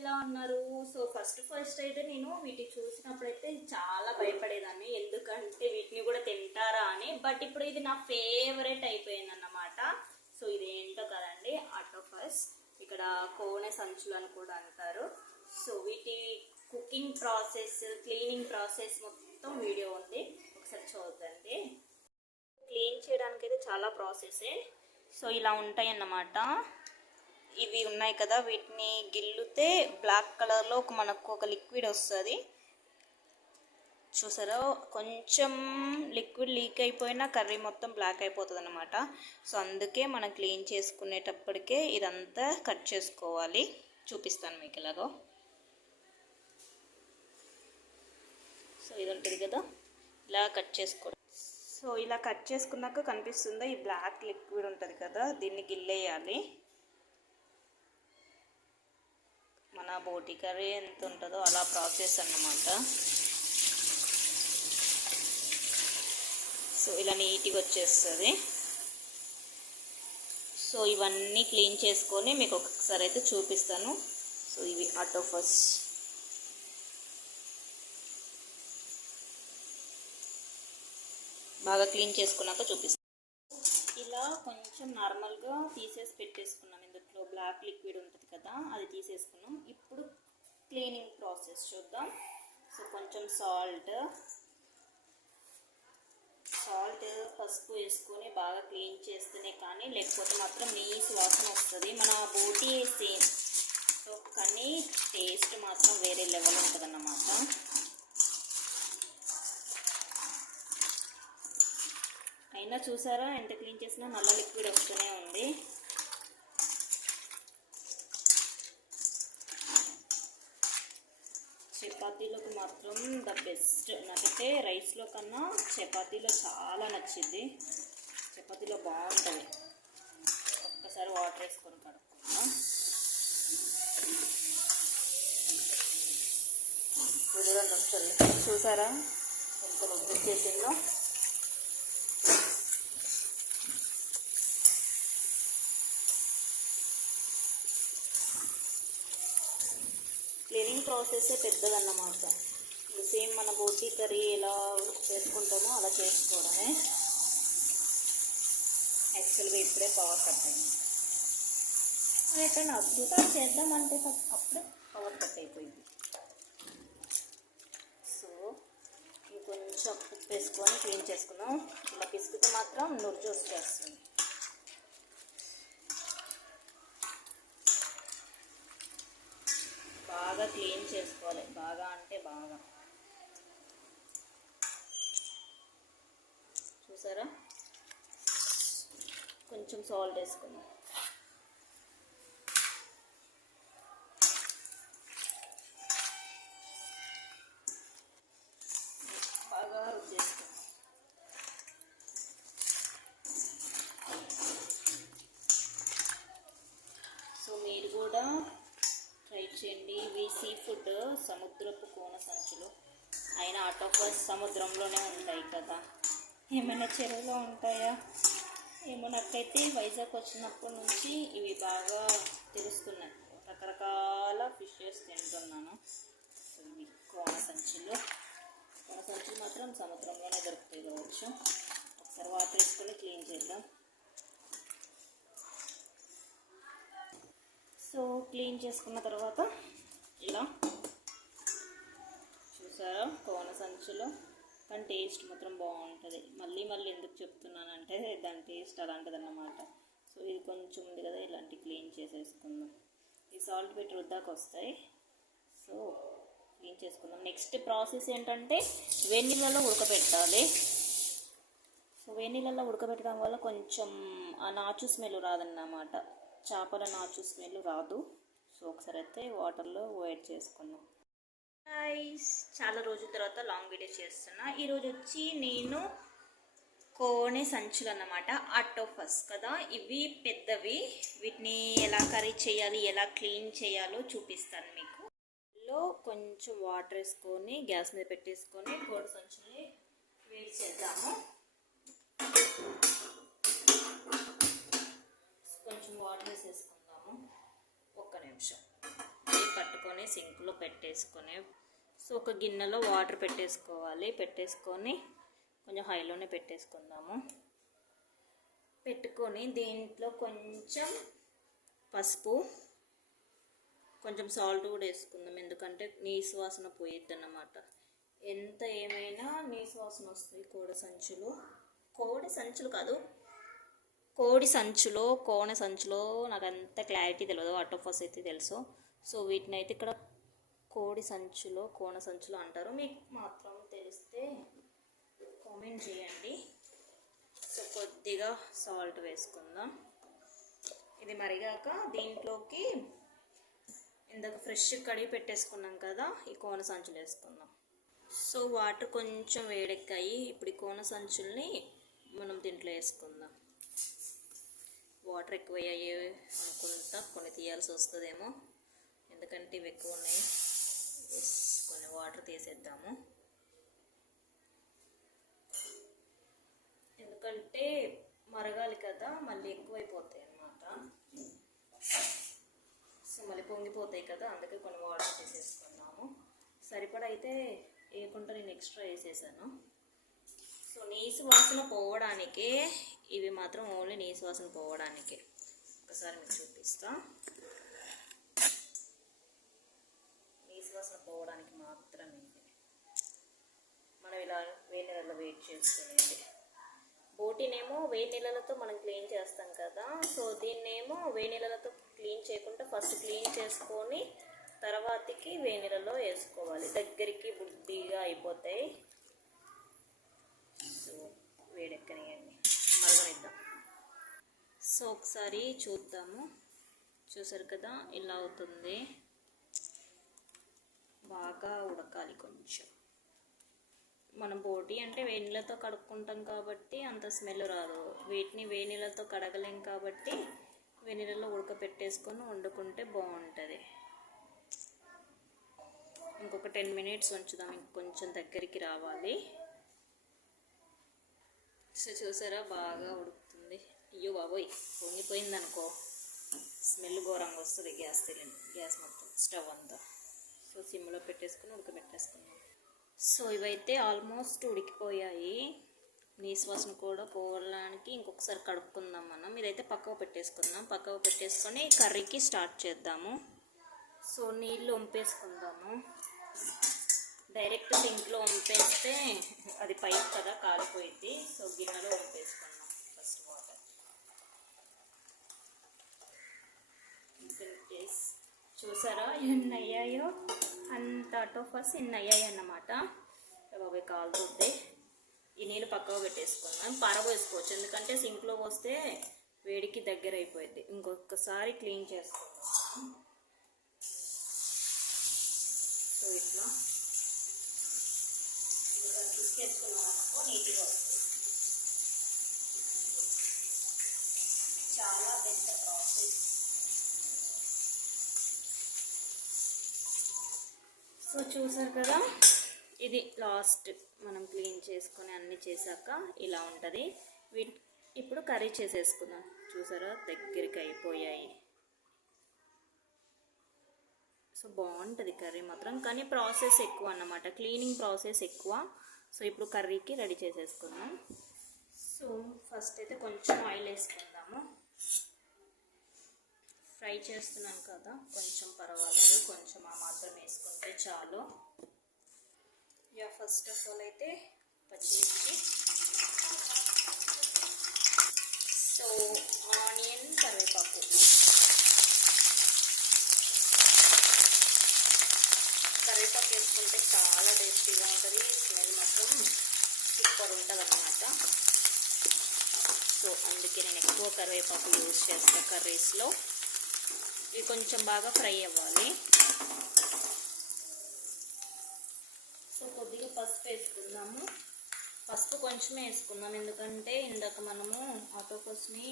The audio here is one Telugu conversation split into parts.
ఎలా ఉన్నారు? సో ఫస్ట్ అయితే నేను వీటిని చూసినప్పుడైతే చాలా భయపడేదాన్ని, ఎందుకంటే వీటిని కూడా తింటారా అని. బట్ ఇప్పుడు ఇది నా ఫేవరెట్ అయిపోయింది అన్నమాట. సో ఇదేంటో కదండి, ఆక్టోపస్. ఇక్కడ కోనె సంచులు అని కూడా అంటారు. సో వీటి కుకింగ్ ప్రాసెస్, క్లీనింగ్ ప్రాసెస్ మొత్తం వీడియో ఉంది, ఒకసారి చూద్దండి. క్లీన్ చేయడానికి అయితే చాలా ప్రాసెసే. సో ఇలా ఉంటాయి అన్నమాట. ఇవి ఉన్నాయి కదా, వీటిని గిల్లుతే బ్లాక్ కలర్లో మనకు ఒక లిక్విడ్ వస్తుంది, చూసారా? కొంచెం లిక్విడ్ లీక్ అయిపోయినా కర్రీ మొత్తం బ్లాక్ అయిపోతుంది అన్నమాట. సో అందుకే మనం క్లీన్ చేసుకునేటప్పటికే ఇదంతా కట్ చేసుకోవాలి. చూపిస్తాను మీకు ఎలాగో. సో ఇది ఉంటుంది కదా, ఇలా కట్ చేసుకోవడం. సో ఇలా కట్ చేసుకున్నాక కనిపిస్తుందా, ఈ బ్లాక్ లిక్విడ్ ఉంటుంది కదా, దీన్ని గిల్లేయాలి. మన బోటి కర్రీ ఎంత ఉంటుందో అలా ప్రాసెస్ అన్నమాట. సో ఇలా నీట్గా వచ్చేస్తుంది. సో ఇవన్నీ క్లీన్ చేసుకొని మీకు ఒకసారి అయితే చూపిస్తాను. సో ఇవి ఆక్టోపస్. బాగా క్లీన్ చేసుకున్నాక చూపిస్తాను. ఇలా కొంచెం నార్మల్గా తీసేసి పెట్టేసుకున్నాం. ఇందులో బ్లాక్ లిక్విడ్ ఉంటుంది కదా, అది తీసేసుకున్నాం. ఇప్పుడు క్లీనింగ్ ప్రాసెస్ చూద్దాం. సో కొంచెం సాల్ట్, పసుపు వేసుకొని బాగా క్లీన్ చేస్తేనే కానీ, లేకపోతే మాత్రం నీసు వాసన వస్తుంది. మన బోటి సేమ్, సో కానీ టేస్ట్ మాత్రం వేరే లెవెల్ ఉంటుంది అన్నమాట. అయినా చూసారా, ఎంత క్లీన్ చేసినా నల్ల లిక్విడ్ వస్తూనే ఉంది. చపాతీలోకి మాత్రం ద బెస్ట్. నాకైతే రైస్లో కన్నా చపాతీలో చాలా నచ్చింది. చపాతీలో బాగుంటుంది. ఒక్కసారి వాటర్ వేసుకొని కడుక్కున్నా. చూసారా ఎంత రుచి చేసిందో. క్లీనింగ్ ప్రాసెస్ పెద్దదన్నమాట. ఇది సేమ్ మన బోటి కర్రీ ఎలా చేసుకుంటామో అలా చేసుకోవడమే. యాక్చువల్గా ఇప్పుడే పవర్ కట్ అయింది. ఎక్కడైనా అద్భుతాలు చేద్దామంటే అప్పుడే పవర్ కట్ అయిపోయింది. సో ఇంకొంచెం ఉప్పు వేసుకొని క్లీన్ చేసుకున్నాం. ఇలా పిసికితే మాత్రం నుర్జు వచ్చేస్తుంది. బాగా క్లీన్ చేసుకోవాలి, బాగా అంటే బాగా. చూసారా, కొంచెం సాల్ట్ వేసుకుందాం. బాగా రుచి చేసుకుందాం. సో మీరు కూడా ట్రై చేయండి. ఇవి సీ ఫుడ్, సముద్రపు కోన సంచులు. అయినా ఆక్టోపస్ సముద్రంలోనే ఉంటాయి కదా, ఏమైనా చెరువులో ఉంటాయా ఏమో. నాకైతే వైజాగ్ వచ్చినప్పటి నుంచి ఇవి బాగా తెలుస్తున్నాయి. రకరకాల ఫిషెస్ తింటున్నాను. సో ఇవి కోన సంచులు మాత్రం సముద్రంలోనే దొరుకుతాయి కావచ్చు. ఒకసారి వాటర్ వేసుకొని క్లీన్ చేద్దాం. సో క్లీన్ చేసుకున్న తర్వాత ఇలా చూసారా, కోన సంచులు. కానీ టేస్ట్ మాత్రం బాగుంటుంది. మళ్ళీ ఎందుకు చెప్తున్నానంటే దాని టేస్ట్ అలాంటిది అన్నమాట. సో ఇది కొంచెం ఉంది కదా, ఇలాంటి క్లీన్ చేసేసుకుందాం. ఈ సాల్ట్ పెట్టి రుద్దాక వస్తాయి. సో క్లీన్ చేసుకుందాం. నెక్స్ట్ ప్రాసెస్ ఏంటంటే వేడినీళ్ళలో ఉడకబెట్టాలి. సో వేడినీళ్ళలో ఉడకబెట్టడం వల్ల కొంచెం ఆ నాచు స్మెల్ రాదన్నమాట. చేపల నాచు స్మెల్ రాదు. సో ఒకసారి అయితే వాటర్లో వేడి చేసుకుందాం. చాలా రోజుల తర్వాత లాంగ్ వీడియో చేస్తున్నా. ఈరోజు వచ్చి నేను కోనె సంచులు అన్నమాట, ఆక్టోపస్ కదా. ఇవి పెద్దవి. వీటిని ఎలా కర్రీ చేయాలి, ఎలా క్లీన్ చేయాలో చూపిస్తాను మీకు. ఇందులో కొంచెం వాటర్ వేసుకొని గ్యాస్ మీద పెట్టేసుకొని కోడి సంచుని వేడి చేద్దాము. కొంచెం వాటర్ వేసేసుకుందాము. ఒక్క నిమిషం. పట్టుకొని పెట్టేసుకొని సింక్లో పెట్టేసుకొని సో ఒక గిన్నెలో వాటర్ పెట్టేసుకోవాలి. పెట్టేసుకొని కొంచెం హైలోనే పెట్టేసుకుందాము. పెట్టుకొని దీంట్లో కొంచెం పసుపు, కొంచెం సాల్ట్ కూడా వేసుకుందాం. ఎందుకంటే నీసు వాసన పోయిద్ది అన్నమాట. ఎంత ఏమైనా నీసు వాసన వస్తుంది కోడి సంచులో. కోడి సంచులో నాకు అంత క్లారిటీ తెలియదు. ఆటోఫస్ అయితే తెలుసు. సో వీటిని అయితే ఇక్కడ కోడి సంచులో కోన సంచులో అంటారు. మీకు మాత్రం తెలిస్తే కామెంట్ చేయండి. సో కొద్దిగా సాల్ట్ వేసుకుందాం. ఇది మరిగాక దీంట్లోకి ఇందాక ఫ్రెష్ కడిగి పెట్టేసుకున్నాం కదా, ఈ కోన సంచులు వేసుకుందాం. సో వాటర్ కొంచెం వేడెక్కాయి. ఇప్పుడు ఈ కోన సంచుల్ని మనం దీంట్లో వేసుకుందాం. వాటర్ ఎక్కువ అయ్యాయి అనుకుంటా, కొన్ని తీయాల్సి వస్తుందేమో, ఎందుకంటే ఇవి ఎక్కువ ఉన్నాయి. కొన్ని వాటర్ తీసేద్దాము, ఎందుకంటే మరగాలి కదా, మళ్ళీ ఎక్కువైపోతాయి అన్నమాట. సో మళ్ళీ పొంగిపోతాయి కదా, అందుకే కొన్ని వాటర్ తీసేసుకున్నాము. సరిపడా అయితే వేయకుండా నేను ఎక్స్ట్రా వేసేసాను. సో నీసు వాసన పోవడానికే ఇవి మాత్రం, ఓన్లీ నీసు వాసన పోవడానికే. ఒకసారి మీకు చూపిస్తా. నీసు వాసన పోవడానికి మాత్రమే ఇది. మనం ఇలా వేడి నీళ్ళలో వెయిట్ చేసుకునేది. బోటినేమో వేడి నీళ్ళతో మనం క్లీన్ చేస్తాం కదా, సో దీన్నేమో వేడి నీళ్ళతో క్లీన్ చేయకుండా ఫస్ట్ క్లీన్ చేసుకొని తర్వాతకి వేడి నీళ్ళలో వేసుకోవాలి. దగ్గరికి బుద్ధిగా అయిపోతాయి. సో వేడెక్కనియండి, మరగనిద్దాం. సో ఒకసారి చూద్దాము. చూసారు కదా, ఇలా అవుతుంది. బాగా ఉడకాలి కొంచెం. మనం బోటి అంటే వేడి నీళ్ళతో కడుక్కుంటాం కాబట్టి అంత స్మెల్ రాదు. వీటిని వేడి నీళ్ళతో కడగలేం కాబట్టి వేడి నీళ్ళలో ఉడకపెట్టేసుకొని వండుకుంటే బాగుంటుంది. ఇంకొక 10 మినిట్స్ ఉంచుదాం, ఇంకొంచెం దగ్గరికి రావాలి. సో చూసారా, బాగా ఉడుకుతుంది. అయ్యో బాబోయ్, పొంగిపోయింది అనుకో, స్మెల్ ఘోరంగా వస్తుంది. గ్యాస్ మొత్తం స్టవ్ అంతా. సో సిమ్లో పెట్టేసుకుని ఉడకబెట్టేసుకున్నాం. సో ఇవైతే ఆల్మోస్ట్ ఉడికిపోయాయి. నీసు వాసన కూడా పోవడానికి ఇంకొకసారి కడుక్కుందాం మనం. ఇదైతే పక్కకు పెట్టేసుకుందాం. పక్కకు పెట్టేసుకొని కర్రీకి స్టార్ట్ చేద్దాము. సో నీళ్ళు వంపేసుకుందాము. డైరెక్ట్ సింక్లో వంపేస్తే అది పైప్ కదా, కాలిపోయింది. సో గిన్నెలో వంపేసుకుందాం ఫస్ట్ వాటర్. చూసారా ఎన్ని అయ్యాయో, అంత ఆటోఫస్ ఎన్ని అయ్యాయి అన్నమాట. బాబాయ్ కాలుతుంది. ఈ నీళ్ళు పక్కకు పెట్టేసుకుందాం. పారబోసుకోవచ్చు, ఎందుకంటే సింక్లో పోస్తే వేడికి దగ్గర అయిపోయింది. ఇంకొకసారి క్లీన్ చేసుకుందాం. సో ఇట్లా తీసుకెసుకున్నాం అనుకో, నీట్గా వస్తుంది. చాలా పెద్ద ప్రాసెస్. సో చూసారు కదా, ఇది లాస్ట్ మనం క్లీన్ చేసుకొని అన్నీ చేశాక ఇలా ఉంటుంది. ఇప్పుడు కర్రీ చేసేసుకుందాం. చూసారా, దగ్గరికి అయిపోయాయి. సో బాగుంటుంది కర్రీ మాత్రం, కానీ ప్రాసెస్ ఎక్కువ అన్నమాట, క్లీనింగ్ ప్రాసెస్ ఎక్కువ. సో ఇప్పుడు కర్రీకి రెడీ చేసేసుకుందాం. సో ఫస్ట్ అయితే కొంచెం ఆయిల్ వేసుకుందాము. ఫ్రై చేస్తున్నాను కదా, కొంచెం పర్వాలేదు, కొంచెం ఆ మాత్రం వేసుకుంటే చాలు. ఫస్ట్ ఆఫ్ ఆల్ అయితే పచ్చిమిర్చి, సో ఆనియన్, కరివేపాకు. కరివేపాకు వేసుకుంటే చాలా టేస్టీగా ఉంటుంది. స్మెల్ మాత్రం సూపర్ ఉంటుంది అన్నమాట. సో అందుకే నేను ఎక్కువ కరివేపాకు యూజ్ చేస్తాను కర్రీస్లో. ఇవి కొంచెం బాగా ఫ్రై అవ్వాలి. సో కొద్దిగా పసుపు వేసుకుందాము. పసుపు కొంచెమే వేసుకుందాం, ఎందుకంటే ఇందాక మనము ఆటోఫస్ని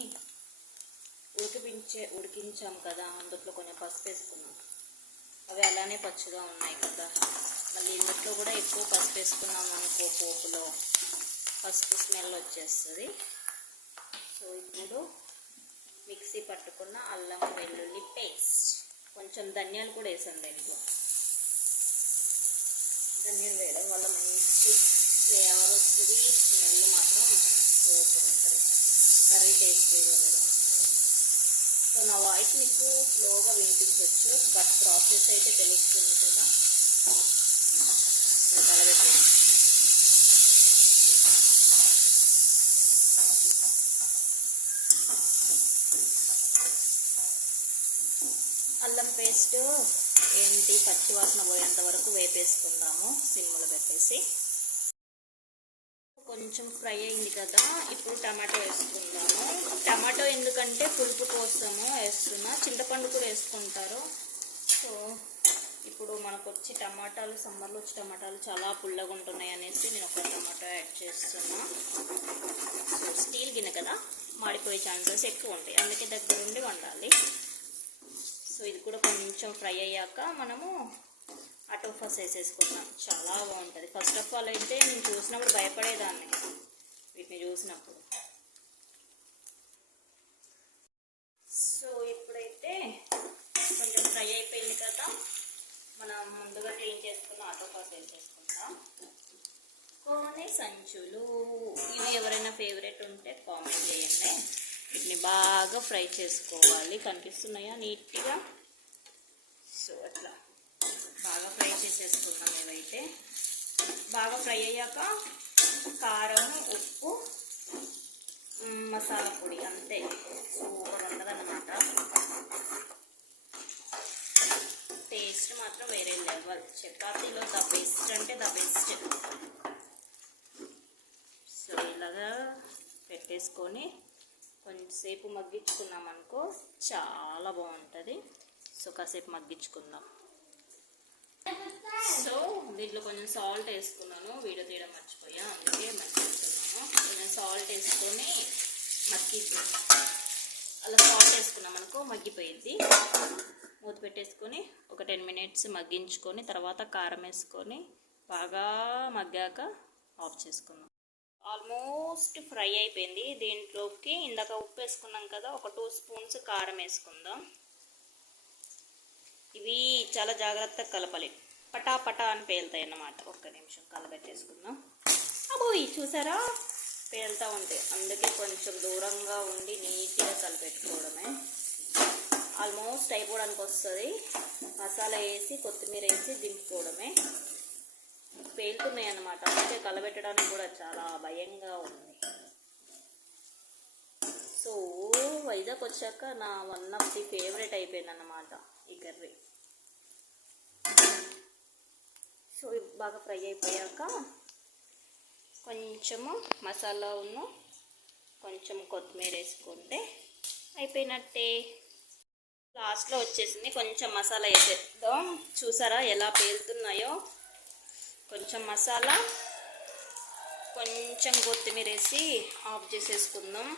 ఉడికించాం కదా, అందులో కొంచెం పసుపు వేసుకున్నాం. అవి అలానే పచ్చిగా ఉన్నాయి కదా, మళ్ళీ ఇందులో కూడా ఎక్కువ పసుపు వేసుకున్నాం అనుకో, పోపులో పసుపు స్మెల్ వచ్చేస్తుంది. సో ఇప్పుడు మిక్సీ పట్టుకున్న అల్లం వెల్లుల్లి పేస్ట్, కొంచెం ధనియాలు కూడా వేసాను దీంట్లో. ధనియాలు వేయడం వల్ల మంచి ఫ్లేవర్ వస్తుంది, స్మెల్ మాత్రం సూపర్ ఉంటుంది, కర్రీ టేస్టీగా కూడా ఉంటుంది. సో నా వాయిస్ మీకు స్లోగా వినిపించవచ్చు, బట్ ప్రాసెస్ అయితే తెలుస్తుంది కదా. కలబెట్టేస్తాను. అల్లం పేస్ట్ ఏంటి పచ్చివాసన పోయేంత వరకు వేపేసుకుందాము సిమ్లో పెట్టేసి. కొంచెం ఫ్రై అయింది కదా, ఇప్పుడు టమాటో వేసుకుందాము. టమాటో ఎందుకంటే పులుపు కోసము వేస్తున్నా, చింతపండు కూడా వేసుకుంటారు. సో ఇప్పుడు మనకు వచ్చి టమాటాలు, సమ్మర్లో వచ్చి టమాటాలు చాలా పుల్లగా ఉంటున్నాయి అనేసి నేను ఒక టమాటో యాడ్ చేస్తున్నా. సో స్టీల్ గిన్నె కదా, మాడిపోయే ఛాన్సెస్ ఎక్కువ ఉంటాయి, అందుకే దగ్గరుండి వండాలి. సో ఇది కూడా కొంచెం ఫ్రై అయ్యాక మనము అటోఫాస్ వేసేసుకుందాం, చాలా బాగుంటుంది. ఫస్ట్ ఆఫ్ ఆల్ అయితే నేను చూసినప్పుడు భయపడేదాన్ని వీటిని చూసినప్పుడు. సో ఇప్పుడైతే కొంచెం ఫ్రై అయిపోయింది కదా, మనం ముందుగా క్లీన్ చేసుకున్న అటోఫాస్ వేసేసుకుందాం. కోనె సంచులు ఇవి ఎవరైనా ఫేవరెట్ ఉంటే కామెంట్ చేయండి. వీటిని బాగా ఫ్రై చేసుకోవాలి, కనిపిస్తున్నాయా నీట్గా. సో అట్లా బాగా ఫ్రై చేసేసుకుందాం. ఏవైతే బాగా ఫ్రై అయ్యాక కారం, ఉప్పు, మసాలా పొడి అంతే, సూపర్ ఉండదన్నమాట. టేస్ట్ మాత్రం వేరే లెవెల్, చపాతీలో ద బెస్ట్ అంటే ద బెస్ట్. సో ఇలాగా పెట్టేసుకొని కొంచెంసేపు మగ్గించుకున్నాం అనుకో చాలా బాగుంటుంది. సో కాసేపు మగ్గించుకుందాం. సో దీంట్లో కొంచెం సాల్ట్ వేసుకున్నాను, వీడియో తీయడం మర్చిపోయా, అందుకే మగ్గిస్తున్నాను. కొంచెం సాల్ట్ వేసుకొని అలా సాల్ట్ వేసుకున్నాం అనుకో మగ్గిపోయింది. మూత పెట్టేసుకొని ఒక 10 minutes మగ్గించుకొని తర్వాత కారం వేసుకొని బాగా మగ్గాక ఆఫ్ చేసుకుందాం. ఆల్మోస్ట్ ఫ్రై అయిపోయింది. దీంట్లోకి ఇందాక ఉప్పు వేసుకున్నాం కదా, ఒక 2 spoons కారం వేసుకుందాం. ఇవి చాలా జాగ్రత్తగా కలపాలి, పటా పటా అని పేలుతాయి అన్నమాట. ఒక్క నిమిషం కలబెట్టేసుకుందాం. అబ్బోయ్ చూసారా పేలుతూ ఉంటాయి, అందుకే కొంచెం దూరంగా ఉండి నీట్గా కలిపెట్టుకోవడమే. ఆల్మోస్ట్ అయిపోవడానికి వస్తుంది. మసాలా వేసి కొత్తిమీర వేసి దింపుకోవడమే. పేలుతున్నాయి అన్నమాట, అందుకే కలబెట్టడానికి కూడా చాలా భయంగా ఉంది. సో వైజాగ్ వచ్చాక నా వన్ ఆఫ్ ది ఫేవరెట్ అయిపోయింది అన్నమాట ఈ కర్రీ. సో బాగా ఫ్రై అయిపోయాక కొంచెము మసాలా కొంచెం కొత్తిమీర వేసుకుంటే అయిపోయినట్టే. లాస్ట్లో వచ్చేసింది, కొంచెం మసాలా వేసేద్దాం. చూసారా ఎలా పేలుతున్నాయో. కొంచెం మసాలా, కొంచెం కొత్తిమీర వేసి ఆఫ్ చేసేసుకుందాం.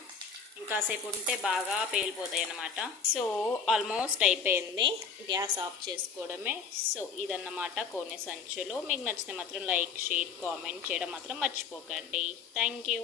ఇంకాసేపు ఉంటే బాగా పేలిపోతాయి అన్నమాట. సో ఆల్మోస్ట్ అయిపోయింది, గ్యాస్ ఆఫ్ చేసుకోవడమే. సో ఇదన్నమాట కోనె సంచులు. మీకు నచ్చితే మాత్రం లైక్, షేర్, కామెంట్ చేయడం మాత్రం మర్చిపోకండి. Thank you.